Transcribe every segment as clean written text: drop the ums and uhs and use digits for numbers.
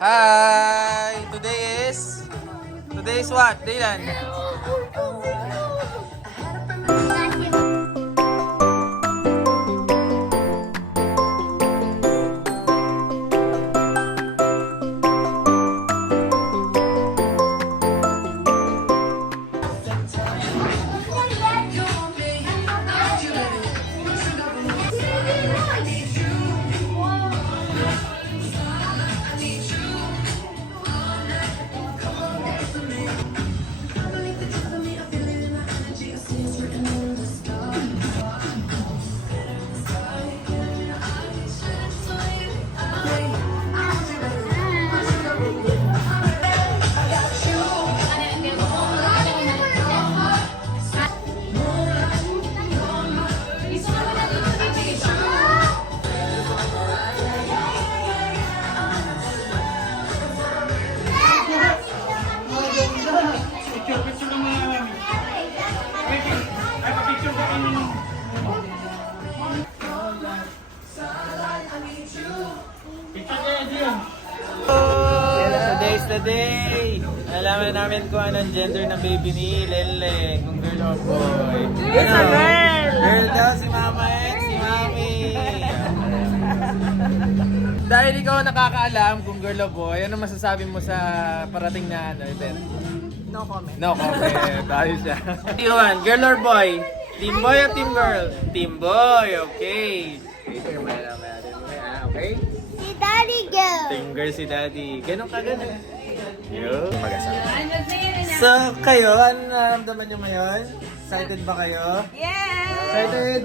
Hi! Today is what, Dylan? Today's the day! Alaman namin kung anong gender ng baby ni Lele. Kung girl or boy. It's a girl! Girl daw si mama and si mami. Dahil ikaw nakakaalam kung girl or boy, ano masasabi mo sa parating na event? No comment. No comment. Ayos siya. Iwan, girl or boy? Team boy or team girl? Team boy, okay. Okay? Si Daddy go. Team girl si daddy. Ganon ka ganun. Yun. Mag-asawa. So, kayo, ano nararamdaman nyo ngayon? Excited ba kayo? Yes! Excited?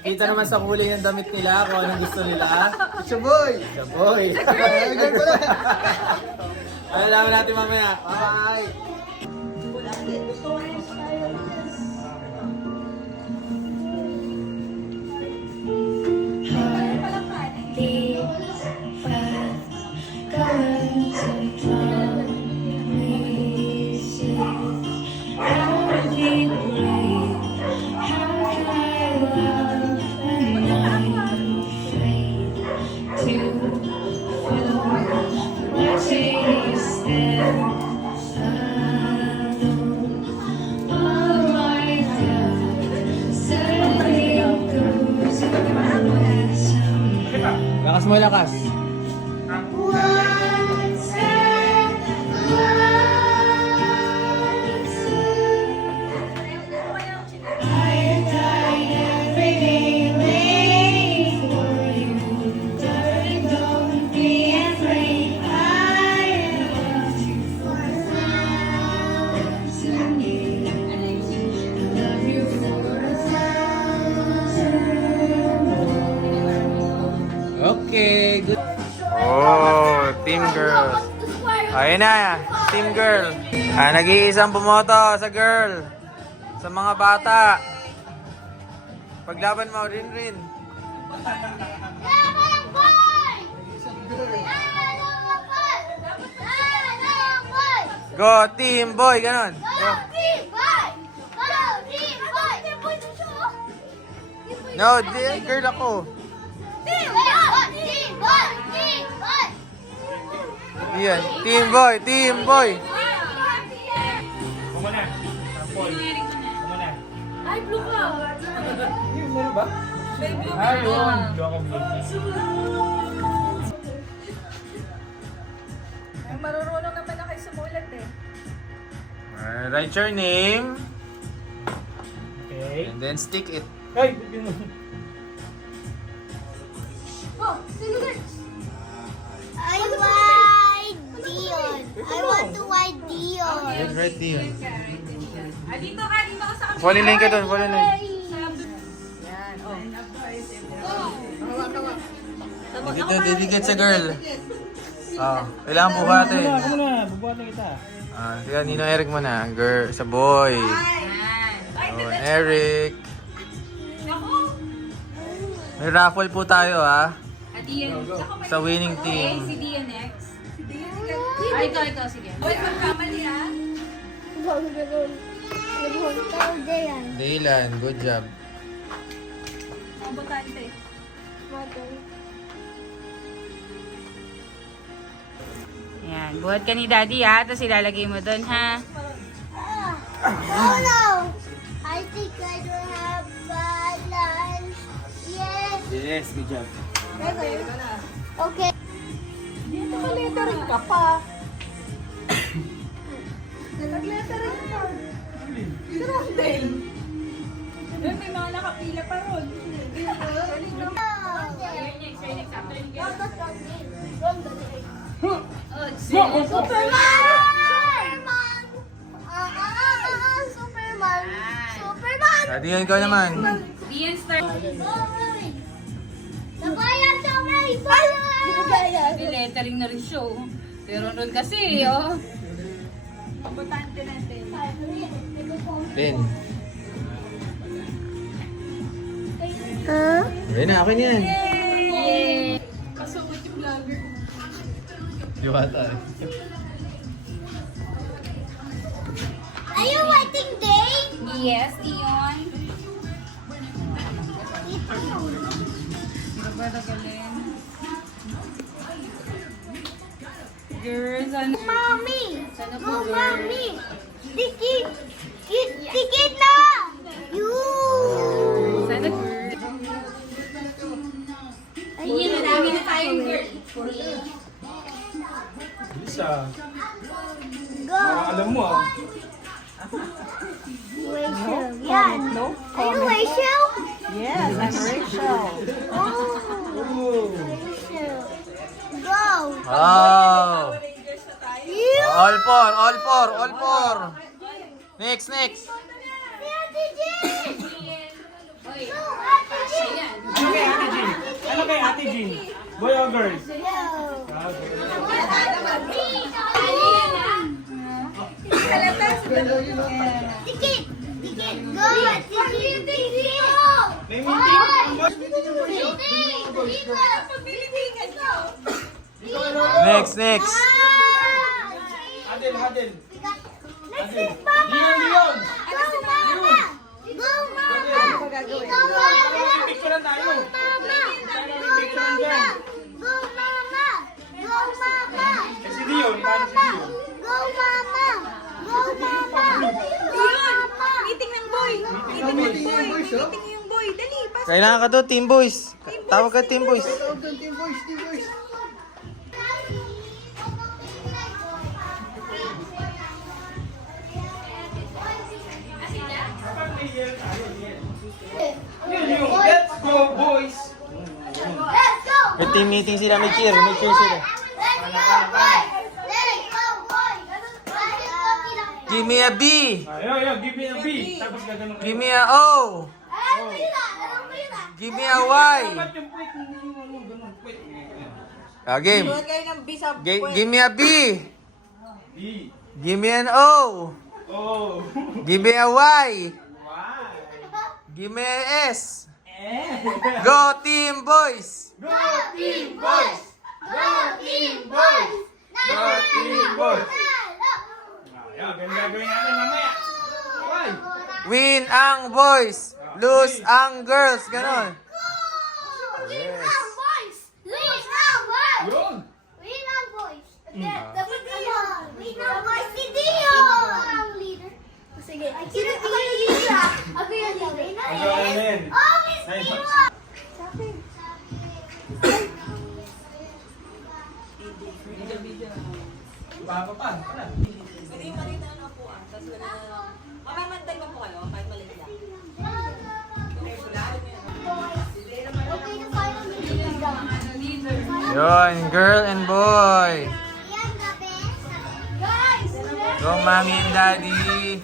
Kita naman sa kulay ng damit nila kung anong gusto nila. Shaboy! Shaboy! Alalaman natin mamaya. Bye! Lakas mo, lakas. Okay, good. Oh, team girl. Ayun na, team girl. Nag-iisang bumoto sa girl. Sa mga bata. Paglaban mo, rin. Go, team boy, ganon. Go. No, girl ako. Yan, team boy. Kumuna. Paul. Kumuna. Ay, blue ka! Meron ba? Ayun. Joke blue. Ay, marunong naman na kayo sumulat eh. Write your name. Okay. And then stick it. Ay, bigyan mo. Oh, sino next? I like Dion. I want to like Dion. Yes, right here. Dito ka sa kapila. Follow lane ka doon, follow lane. Yan, oh. Dito, didikit sa girl. Kailangan buhatin. Kumuna. Bubuhatin kita. Sige, Nino Eric mo na. Girl, sa boy. Oh, Eric. May raffle po tayo sa winning team. Si Dion next. Ay, ikaw, sige. Wait, mag-family Dylan, good job. Ang botante. Yan. Buhat ka ni Daddy ha. Tapos ilalagay mo doon ha. Oh no! I think I don't have balance. Yes. Yes, good job. Okay. Nag-lettering ka pa. Nag-lettering ka. Trundle. May mga nakapila pa ron. Superman! Superman! Daddy, yun ikaw naman. Ian start. Nabayang sa may bayan! May lettering na rin siya. Oh. Pero nun kasi, oh. Pin. Huh? Ayun na, akin yan. Yay! Diwata eh. Are you waiting day? Yes, Ian. Girls, ano? Mommy! Sana po, Oh, girl. mommy! Tikit! Tikit na! You! Sana girl. Ayun, marami na tayong girl. Isa. Go! Alam mo ah. Rachel. Yan. Are you Rachel? Yes, I'm Rachel. Oh, Rachel. Go! Oh! You! All four, all four, all four. Next, next. Ate Jean! No, Ate Jean! Ano kay Ate Jean? Ano kay Ate Jean? Boy or girls? No. Ah, girls. Tikit! Tikit! Go! Tikit! Tikit! May meeting? Next, next. Adel, Adel. Next is Mama! Leon, Leon. Go, Mama! Go, Mama! Go, Mama! Picturean tayo. Mama! Go, Mama! Go, Mama! Go, Mama! Eh, si Leon, paano si Leon? Go, Mama! Go, Mama! Go, Mama! Meeting ng boy. Meeting ng boy. Meeting yung boy. Dali, pas. Kailangan ka doon, Team Boys. Tawag ka, Team Boys. Let's go, boys. Let's go! May team meeting sila, may cheer sila. Let's go, boys! Let's go, boys! Give me a B. Ayo, give me a B. Tapos gaganon. Give me a O. Give me a Y. Dapat yung quick, yung ano, ganun, quick. Game. kayo ng bisa. Give me a B. B. Give me an O. Oh. Give me a Y. Wow. Give me a S. Go Team Boys. Go team boys. Go, team boys! Go Team Boys. Ayan, ganun gagawin natin mamaya. Why? Win ang boys. Lose ang girls. Ganon. Win ang boys! Win ang boys! Yun. Win ang boys! Dapat Dion! Win ang boys si Dion! Ang leader. Sige. Sino ako yung leader? Ako yung leader. Ano yan? Oh, Miss Dion! Papa pa. Wala. Hindi maliit na ano po ah. Tapos wala na. Mamamantay pa po kayo kahit maliit lang. Okay na final leader. Yon, girl and boy. Yan the best. Guys! Go mommy and daddy.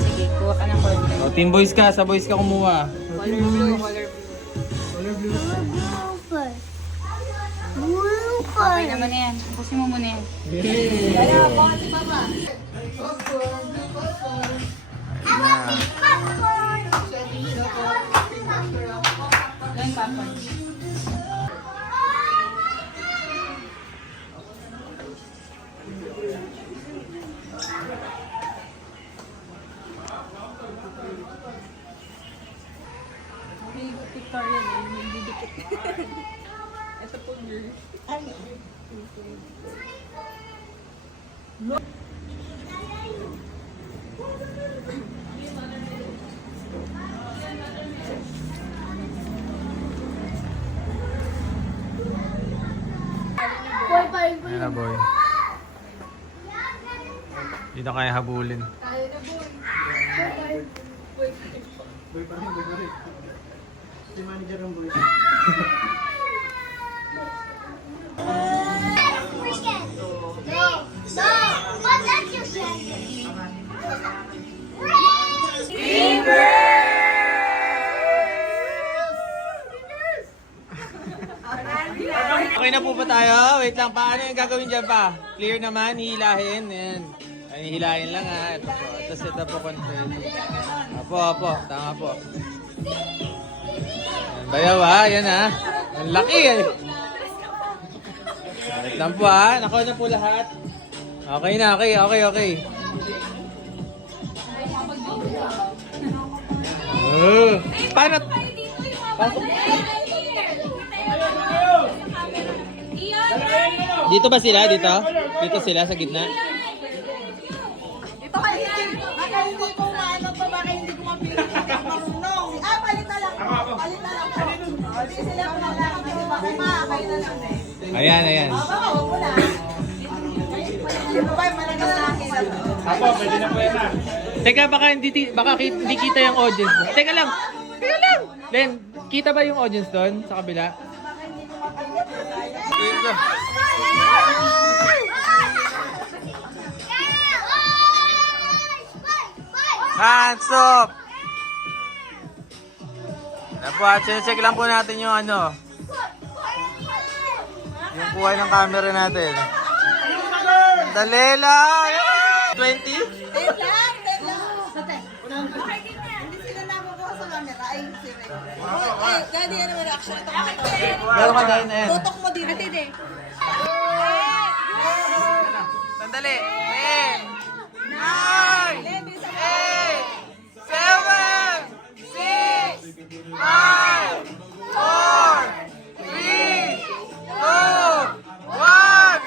Sige, kuha ka ng konti. O, Team Boys ka. Sa boys ka kumuha. Color blue, color blue. Blue Okay naman na yan. Pusin mo muna yan. Kaya, baka si Papa. I want big popcorn. Gawin papa. Victoria, hindi dikit. Ito po nurse. Ayan na, boy. Dito kaya habulin. Okay na po ba tayo? Wait lang, paano yung gagawin dyan pa? Clear naman, hihilahin. Ayan. Ay, hihilahin lang ha. Ito po. Tapos ito po, confetti. Apo, tama po. Ayan, bayaw ha, yan ha. Ang laki eh. Wait lang po ha, nakuha na po lahat. Okay na, okay. Paano? Pasok. Dito ba sila? Dito? Dito sila sa gitna? Ito kayo. Baka hindi ko maano pa, baka hindi ko mapili. Marunong. Palit na lang. Palit na lang po. Hindi sila po lang. Kasi baka kayo na lang eh. Ayan. Baka, huwag mo na. Ano ba, malaga sa akin. Apo, pwede na po yan na. Teka, baka hindi kita yung audience. Teka lang. Len, kita ba yung audience doon sa kabila? Hands up! Yan po, check lang po natin yung ano. Yung buhay ng camera natin. Dali lang! 20? Wait lang. Hindi sila nakukuha sa camera. Ay, sila. Daddy, ano mo reaction ito? Meron ka dahil na yan. Tutok mo din. Ate, de. Sandali! 10! 9! 8! 7! 6! 5! 4! 3! 2! 1!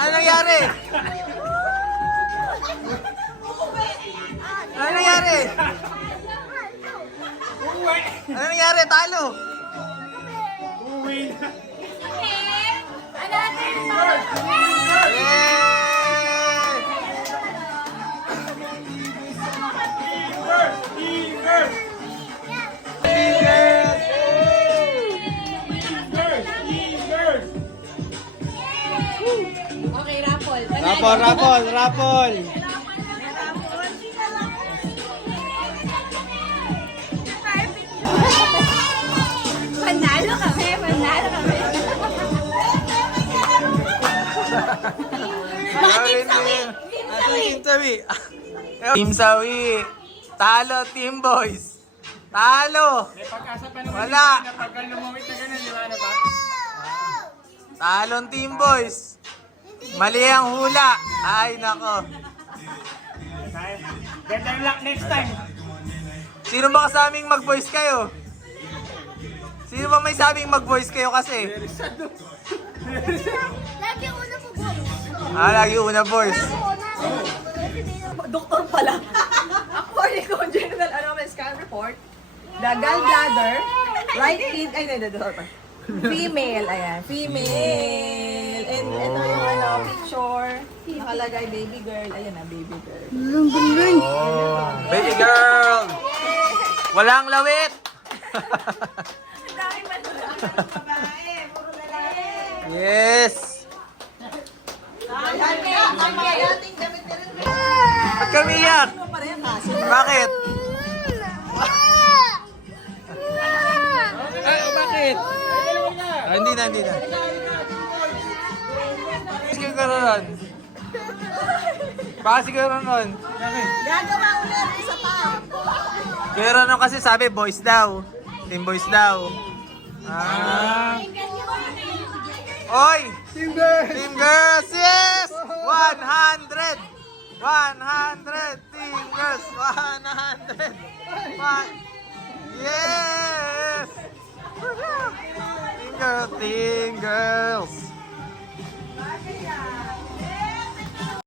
Ano nangyari? Ano nangyari? Ano nangyari? Talo! Uwi na. Yay! Okay, rapol. Rapol! Panalo kami. Team Sawi! Talo, Team Boys! Talo! May pag-asa pa naman Wala. na pagka lumawit na ganun, di ba na ba? Talon Team Boys! Mali ang hula! Ay, nako! Better luck next time. Sino ba kasabing mag-voice kayo? Sino ba may sabing mag-voice kayo kasi? Lagi una po, boys. Lagi una voice. Doktor pala. According to General Scan Report, the gallbladder, right kid, ay, female, ayan, female. And ito yung picture, nakalagay baby girl, ayan na, baby girl. Oh, baby girl! Walang lawit! Ang dami pa babae, puro lalaki. Yes! Dating damit na rin. Ba't kami iyak? Ano pa rin kasi? Bakit? Ay, bakit? Hindi na. Sige ka ron. Baka siguro ron. Gagawa ulit, isa pa. Pero ron kasi sabi, boys daw. Team boys daw. Oy! Team girls! Yes! 100! 100! Team girls! 100! Yes! Team girls!